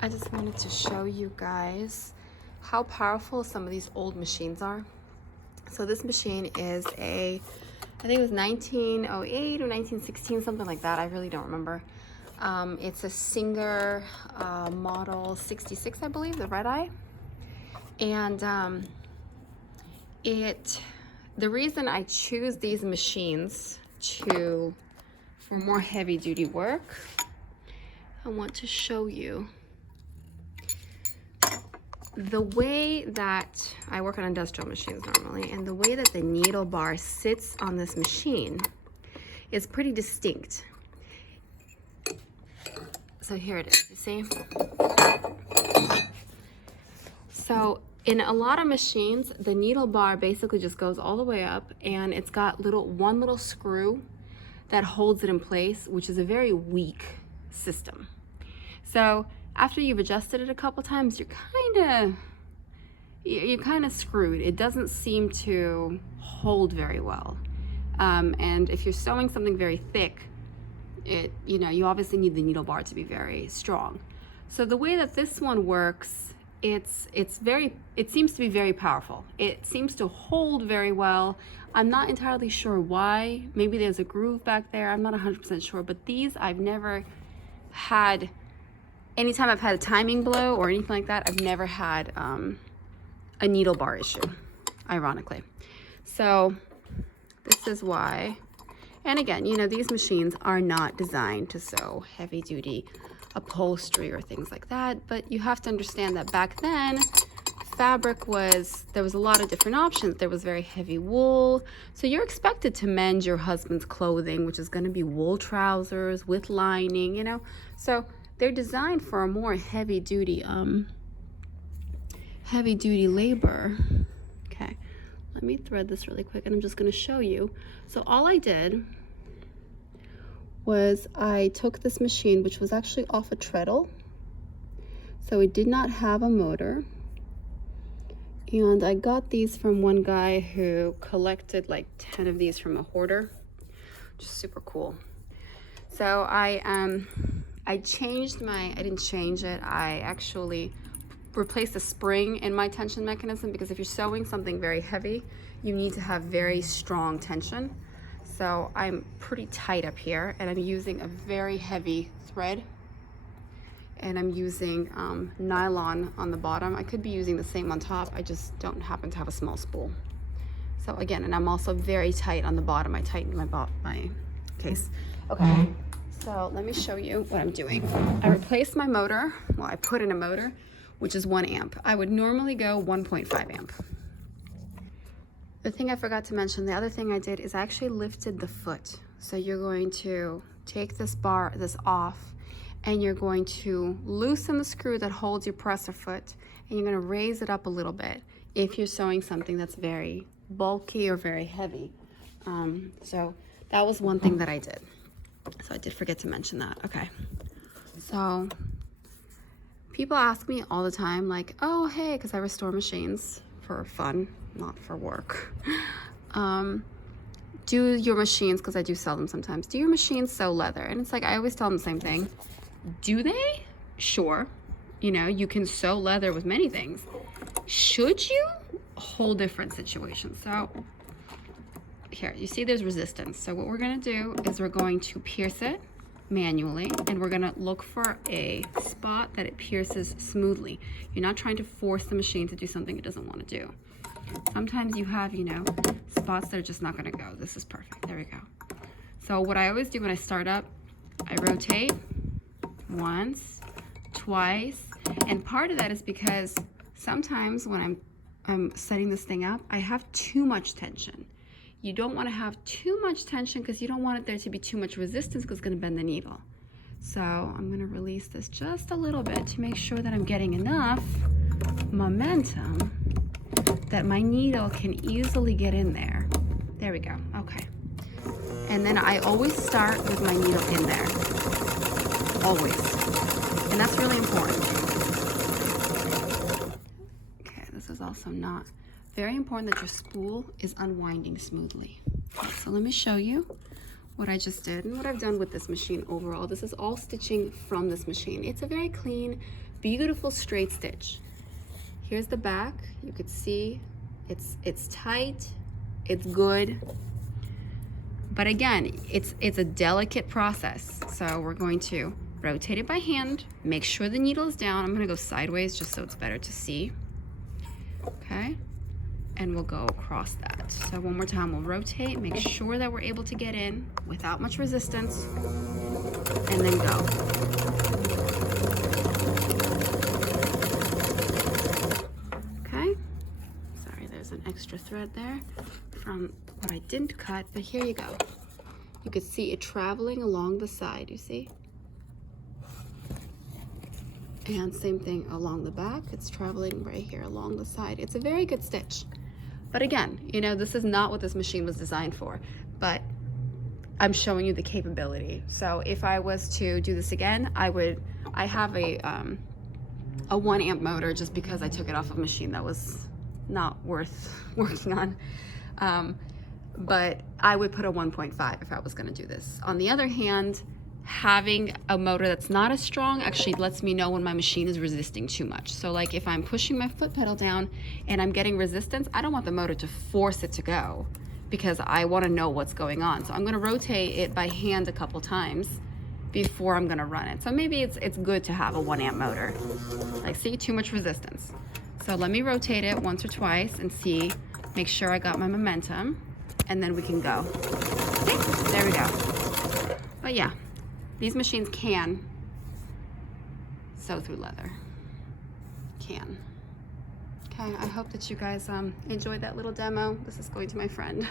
I just wanted to show you guys how powerful some of these old machines are. So this machine is I think it was 1908 or 1916, something like that. I really don't remember. It's a Singer model 66, I believe, the red eye. And the reason I choose these machines for more heavy duty work, I want to show you the way that I work on industrial machines normally, and the way that the needle bar sits on this machine is pretty distinct. So here it is, you see? So in a lot of machines, the needle bar basically just goes all the way up, and it's got one little screw that holds it in place, which is a very weak system. So after you've adjusted it a couple times, you're kind of screwed. It doesn't seem to hold very well. And if you're sewing something very thick, you obviously need the needle bar to be very strong. So the way that this one works, it seems to be very powerful. It seems to hold very well. I'm not entirely sure why. Maybe there's a groove back there. I'm not 100% sure, but these I've never had. Anytime I've had a timing blow or anything like that, I've never had a needle bar issue, ironically. So this is why. And again, these machines are not designed to sew heavy duty upholstery or things like that, but you have to understand that back then, there was a lot of different options. There was very heavy wool. So you're expected to mend your husband's clothing, which is gonna be wool trousers with lining, So they're designed for a more heavy duty labor. Okay, let me thread this really quick and I'm just gonna show you. So all I did was I took this machine, which was actually off a treadle. So it did not have a motor. And I got these from one guy who collected like 10 of these from a hoarder, which is super cool. So I didn't change it. I actually replaced a spring in my tension mechanism, because if you're sewing something very heavy, you need to have very strong tension. So I'm pretty tight up here, and I'm using a very heavy thread, and I'm using nylon on the bottom. I could be using the same on top. I just don't happen to have a small spool. So again, and I'm also very tight on the bottom. I tightened my case. Okay. So let me show you what I'm doing. I replaced my motor. Well, I put in a motor, which is 1 amp. I would normally go 1.5 amp. The thing I forgot to mention, the other thing I did is I actually lifted the foot. So you're going to take this off, and you're going to loosen the screw that holds your presser foot, and you're going to raise it up a little bit if you're sewing something that's very bulky or very heavy. So that was one thing that I did. So I did forget to mention that. Okay. So people ask me all the time, like, oh, hey, because I restore machines for fun, not for work. Do your machines, because I do sell them sometimes, do your machines sew leather? And it's like, I always tell them the same thing. Do they? Sure. You can sew leather with many things. Should you? A whole different situation. So here, you see there's resistance. So what we're gonna do is we're going to pierce it manually, and we're gonna look for a spot that it pierces smoothly. You're not trying to force the machine to do something it doesn't want to do. Sometimes you have, spots that are just not gonna go. This is perfect, there we go. So what I always do when I start up, I rotate once, twice, and part of that is because sometimes when I'm setting this thing up, I have too much tension. You don't want to have too much tension, because you don't want there to be too much resistance, because it's going to bend the needle. So I'm going to release this just a little bit to make sure that I'm getting enough momentum that my needle can easily get in there. There we go. Okay. And then I always start with my needle in there. Always. And that's really important. Okay, this is also not very important that your spool is unwinding smoothly. So let me show you what I just did and what I've done with this machine overall. This is all stitching from this machine. It's a very clean, beautiful straight stitch. Here's the back. You could see it's tight, it's good. But again, it's a delicate process. So we're going to rotate it by hand, make sure the needle is down. I'm gonna go sideways just so it's better to see. Okay, and we'll go across that. So one more time, we'll rotate, make sure that we're able to get in without much resistance, and then go. Okay, sorry, there's an extra thread there from what I didn't cut, but here you go. You could see it traveling along the side, you see? And same thing along the back, it's traveling right here along the side. It's a very good stitch. But again, you know, this is not what this machine was designed for, but I'm showing you the capability. So if I was to do this again, I have a 1 amp motor just because I took it off of a machine that was not worth working on. But I would put a 1.5 if I was gonna do this. On the other hand, having a motor that's not as strong actually lets me know when my machine is resisting too much. So like if I'm pushing my foot pedal down and I'm getting resistance, I don't want the motor to force it to go because I want to know what's going on. So I'm going to rotate it by hand a couple times before I'm going to run it. So maybe it's good to have a 1 amp motor. Like, see, too much resistance. So let me rotate it once or twice and see, make sure I got my momentum, and then we can go. Okay, there we go. But yeah, these machines can sew through leather. Can. Okay, I hope that you guys enjoyed that little demo. This is going to my friend.